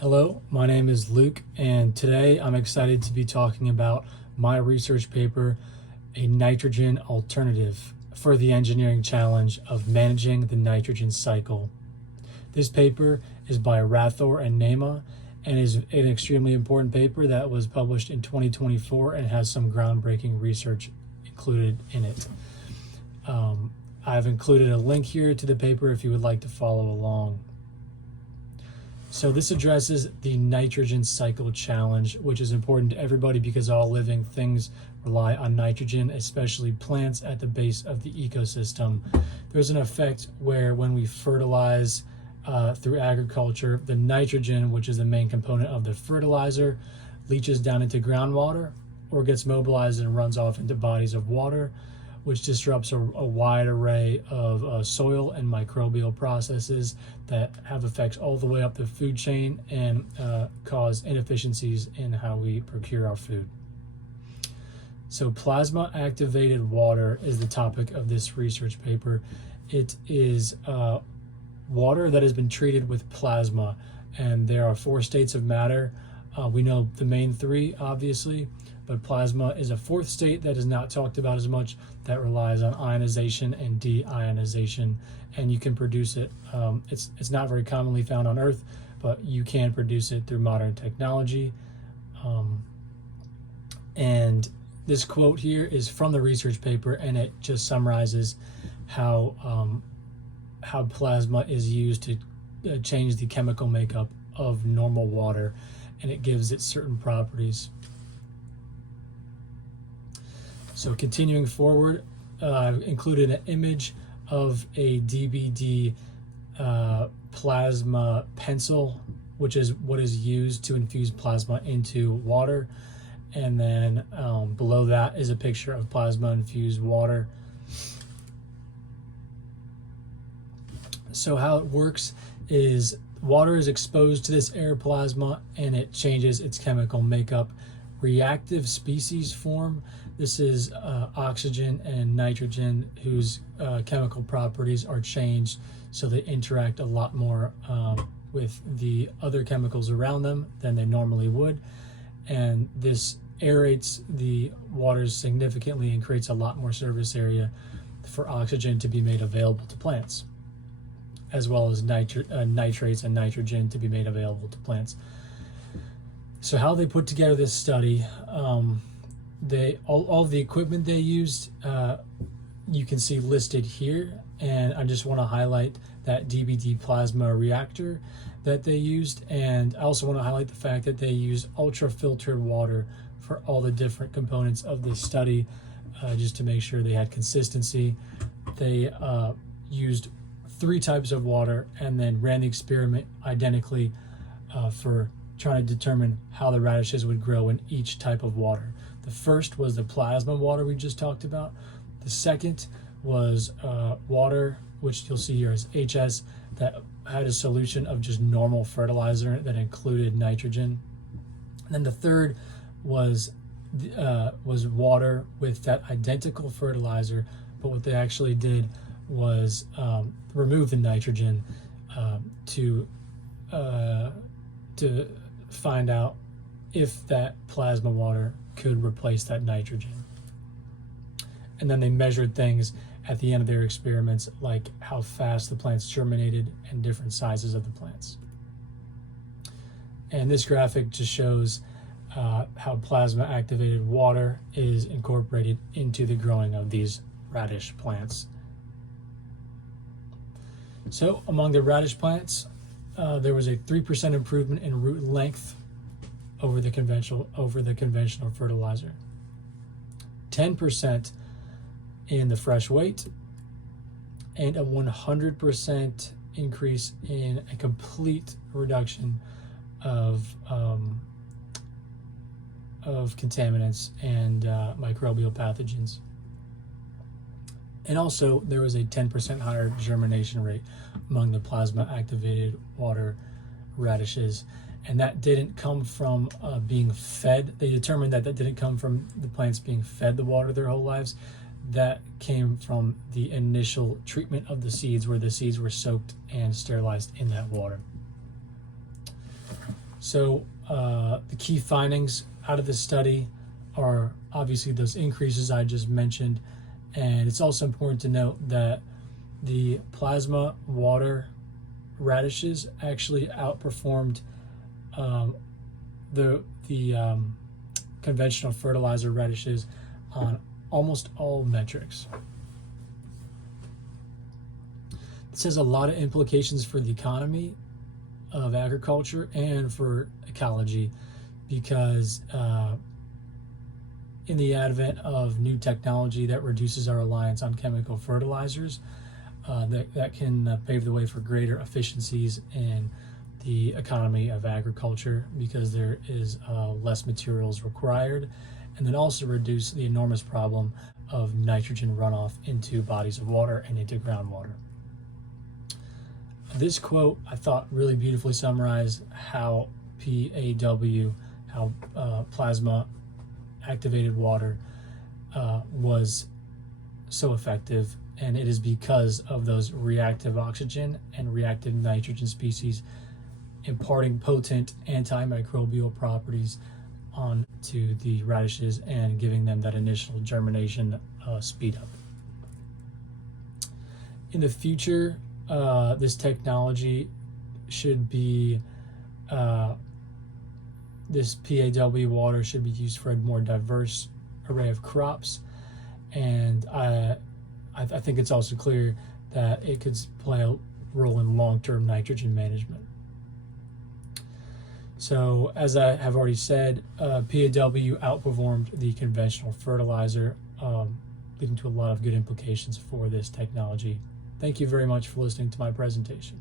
Hello, my name is Luke, and today I'm excited to be talking about my research paper, A Nitrogen Alternative for the Engineering Challenge of Managing the Nitrogen Cycle. This paper is by Rathore and Nema and is an extremely important paper that was published in 2024 and has some groundbreaking research included in it. I've included a link here to the paper if you would like to follow along. So this addresses the nitrogen cycle challenge, which is important to everybody because all living things rely on nitrogen, especially plants at the base of the ecosystem. There's an effect where when we fertilize through agriculture, the nitrogen, which is the main component of the fertilizer, leaches down into groundwater or gets mobilized and runs off into bodies of water, which disrupts a wide array of soil and microbial processes that have effects all the way up the food chain and cause inefficiencies in how we procure our food. So plasma activated water is the topic of this research paper. It is water that has been treated with plasma, and there are 4 states of matter. We know the main 3, obviously, but plasma is a 4th state that is not talked about as much, that relies on ionization and deionization, and you can produce it. It's not very commonly found on Earth, but you can produce it through modern technology. And this quote here is from the research paper, and it just summarizes how plasma is used to change the chemical makeup of normal water, and it gives it certain properties. So continuing forward, I've included an image of a DBD plasma pencil, which is what is used to infuse plasma into water. And then below that is a picture of plasma infused water. So how it works is water is exposed to this air plasma and it changes its chemical makeup. Reactive species form. This is oxygen and nitrogen whose chemical properties are changed so they interact a lot more with the other chemicals around them than they normally would. And this aerates the waters significantly and creates a lot more surface area for oxygen to be made available to plants, as well as nitrates and nitrogen to be made available to plants. So how they put together this study, all the equipment they used, you can see listed here, and I just want to highlight that DBD plasma reactor that they used, and I also want to highlight the fact that they use ultra filtered water for all the different components of this study, just to make sure they had consistency. They used 3 types of water and then ran the experiment identically for trying to determine how the radishes would grow in each type of water. The first was the plasma water we just talked about. The second was water, which you'll see here as HS, that had a solution of just normal fertilizer that included nitrogen. And then the third was water with that identical fertilizer, but what they actually did was remove the nitrogen to find out if that plasma water could replace that nitrogen. And then they measured things at the end of their experiments, like how fast the plants germinated and different sizes of the plants. And this graphic just shows how plasma activated water is incorporated into the growing of these radish plants. So among the radish plants, there was a 3% improvement in root length over the conventional fertilizer, 10% in the fresh weight, and a 100% increase in a complete reduction of contaminants and microbial pathogens. And also there was a 10% higher germination rate among the plasma activated water radishes, and that didn't come from being fed. They determined that didn't come from the plants being fed the water their whole lives. That came from the initial treatment of the seeds, where the seeds were soaked and sterilized in that water. So the key findings out of this study are obviously those increases I just mentioned, and it's also important to note that the plasma water radishes actually outperformed the conventional fertilizer radishes on almost all metrics. This has a lot of implications for the economy of agriculture and for ecology, because in the advent of new technology that reduces our reliance on chemical fertilizers, that can pave the way for greater efficiencies in the economy of agriculture, because there is less materials required, and then also reduce the enormous problem of nitrogen runoff into bodies of water and into groundwater. This quote I thought really beautifully summarized how PAW, how plasma activated water was so effective, and it is because of those reactive oxygen and reactive nitrogen species imparting potent antimicrobial properties onto the radishes and giving them that initial germination speed up. In the future, this technology should be, this PAW water should be used for a more diverse array of crops, and I think it's also clear that it could play a role in long-term nitrogen management. So, as I have already said, PAW outperformed the conventional fertilizer, leading to a lot of good implications for this technology. Thank you very much for listening to my presentation.